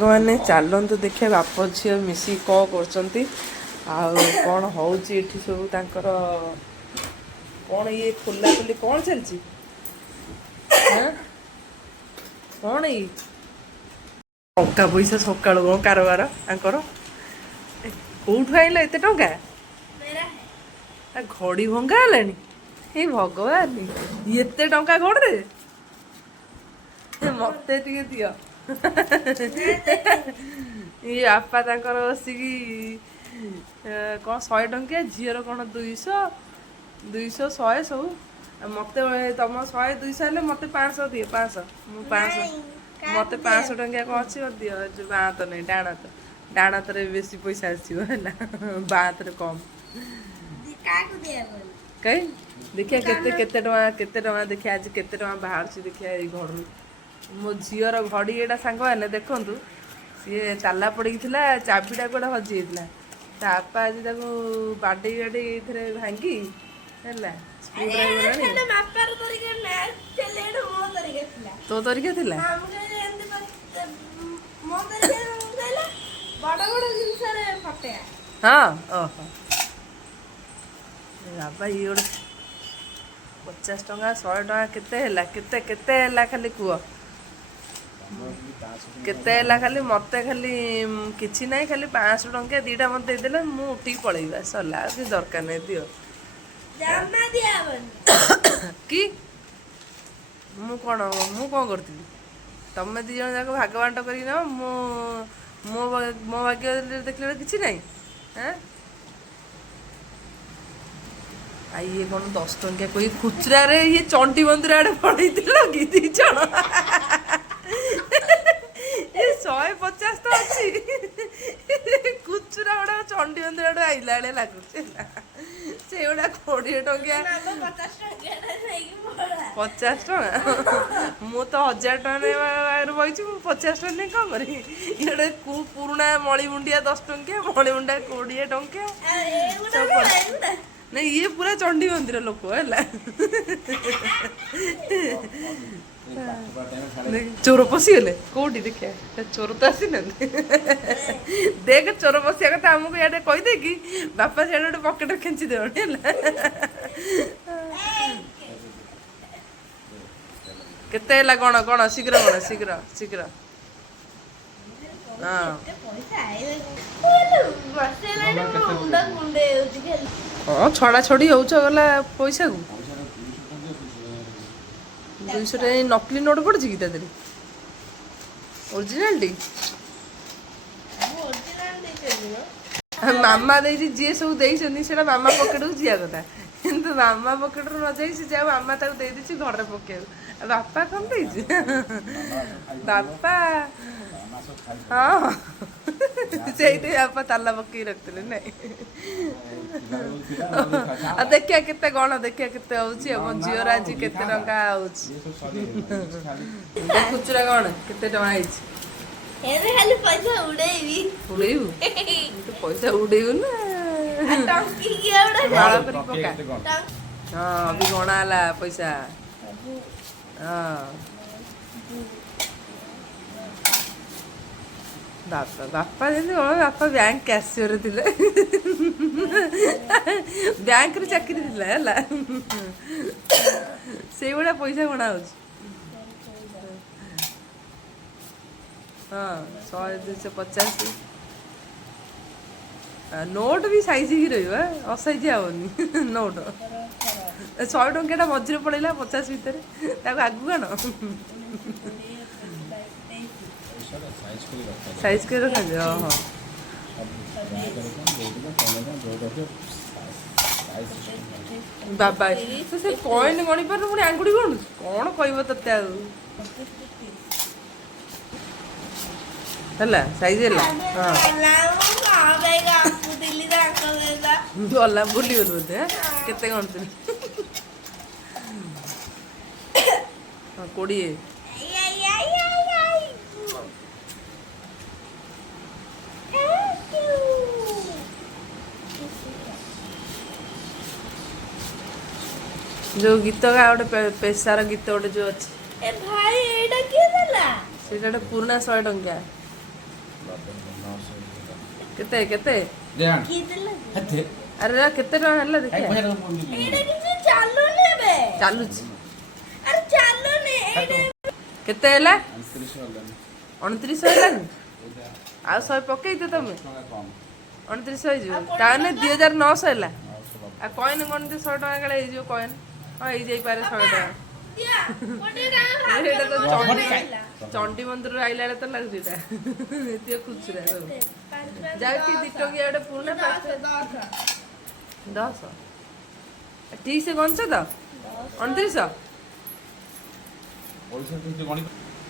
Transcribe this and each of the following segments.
मैंने चलतु देखिए बाप झी मिसी कौन कर कौन हो सब तांकर कौन ये खोला खोली कौन चलती कौन ये टंका पैसा सका कौन कारबार आंकर कौटू आइल एत टंका घड़ी भंगा है हे भगवान एते टंका घड़े मत दियो ये आपा तांकर बसिकी कौन 100 टंकिया झीर कौन 200 200 100 सब मत तुम 100 200 हेल्ले मत 500 दिए 500 मत 500 टंकिया कौन अच्छी दियो जो बात नहीं डाण हाथ बेसी पैसा आसो बात कम कहीं देखिए केते टଙ୍କା देखिए आज केते टଙ୍କା बाहर देखिए घर मो झीर घड़ी एटा सांग मैंने देखु सी ताला पड़ी चाबिटा कौटे हजि जाता तापा आज बाडे बाडे ये भांगी है तो तरीका थी हाँ ओहो बाबा ये गोटे 50 टଙ୍କା 100 टଙ୍କା केते खाली कुह केते खाली मत खाली किसी ना खाली 500 टंकिया 2टा मत देदेले मु उठी पलैबा सरला कि दरकार नहीं दियो कि मु कौन करती तुम 2 जन जाक भाग बांट कर मो भाग्य देखले किसी ना हाँ ये कौन 10 टंकिया कोई खुचरा रे ये चंडी मंदिर आड़े पड़े कि 2 जन ये 150 तो अच्छी खुचरा गुड़ा चंडी मंदिर आड़े आइला बेले लगुच से गुड़ा 20 टंकिया 50 टଙ୍କା मु तो 1000 टଙ୍କା बही 50 टଙ୍କା नहीं कम करी ये पुराणा मणिमुंडिया 10 टंकिया मणिमुंडिया 20 टंकिया नहीं ये पूरा चंडी मंदिर लोक है चोर पशिगले कौटी देखिए चोर तो आसी देख चोर पशिया कथा आमको इे कहीदे कि बापा से गोटे पकेट खेची दे केते कौन कौन शीघ्र कौन शीघ्र शीघ्र हाँ छड़ा छड़ी हो गला पैसा को 200 टଙ୍କା नकली नोट पड़ी कि तादे ओरिजिनाल मामा दे जी सब देते मामा पकेट को जीवा कथा किंतु मामा पकेट रू न जा मामा ताको दे दी घर पके बापा कौन दे बापा हाँ से बापा ताला पकई रखते ना देखिया केते कौन देखिया केते हो झीर आज केते टंका खुचुरा कौन केते टଙ୍କା खाली पैसा उड़ेबी उड़ेबू तो पैसा उड़ेबू ना हाँ अभी गणा है पैसा हाँ बापा बापा जमी बापा बैंक कैशियर थे बैंक रे चाकरी है से भाया पैसा गणा हो हाँ 100 250 नोट भी साइज ही रही असाइज हेनी नोट 100 टंकिया मझे पड़ेगा 50 भितर आगू कण साइज कर रखा हाँ बाबा तो से कॉइन गणी पार पुणी आंगुठी गणु कौन कहब ते है साइज है गला बुली गलु बोधे केते गणुल 20 जो गीत गा गोटे पेशार गीत गोटे जो अच्छी ए भाई एटा के देला सेटा पुराना 100 टंकिया କେତେ କେତେ କେତେ ଆରେ କେତେ ଟଙ୍କା ହେଲା ଦେଖିଆ ଚାଲୁଛି କେତେ ହେଲା 29 ହେଲାନି ଆଉ 100 ପକେଇତେ ତମେ 29 ହେଇଯିବ ତାହେଲେ 2900 ହେଲା ଆଉ କଏନ ଗଣିତେ 100 ଟଙ୍କା କାଳେ ହେଇଯିବ କଏନ ହଁ ହେଇଯାଇପାରେ 100 ଟଙ୍କା ଏଇଟା ତ ଚଣ୍ଡୀ ମନ୍ଦିରରୁ ଆଇଲା ବେଳେ ତ ଲାଗୁଛି ଏଇଟା ଏତିକ ଖୁଚୁରା ସବୁ ଯାଉଛି 2 ଟଙ୍କିଆ ଗୋଟେ ପୁରୁଣା 10 ଠିକ ସେ ଗଣିଛ ତ 2900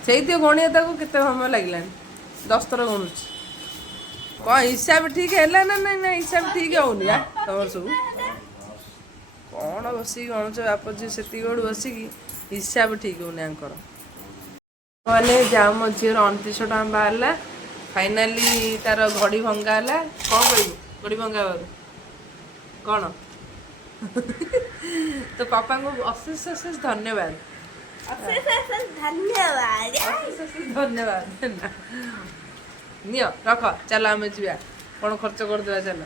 ସେଇଥିରେ ଗଣିବା ତାକୁ କେତେ ସମୟ ଲାଗିଲାନି 10 ଥର ଗଣୁଛି କ'ଣ ହିସାବ ଠିକ ହେଲା ନା ନାଇଁ ନା ହିସାବ ଠିକ ହଉନି ତମର ସବୁ କ'ଣ ବସିକି ଗଣୁଛ ବାପ ଝିଅ ସେତିକି ବେଳୁ ବସିକି ହିସାବ ଠିକ ହଉନି ଆଙ୍କର ମାନେ ଯାଉ ମୋ ଝିଅର 2900 ଟଙ୍କା ବାହାରିଲା ଫାଇନାଲି ତାର ଘଡ଼ି ଭଙ୍ଗା ହେଲା କ'ଣ କରିବୁ ଘଡ଼ି ଭଙ୍ଗା ହେବାକୁ କ'ଣ ତ ପାପାଙ୍କୁ ଅଶେଷ ଅଶେଷ ଧନ୍ୟବାଦ ଧନ୍ୟବାଦ ନିଅ ରଖ ଚାଲ ଆମେ ଯିବା କ'ଣ ଖର୍ଚ୍ଚ କରିଦେବା ଚାଲ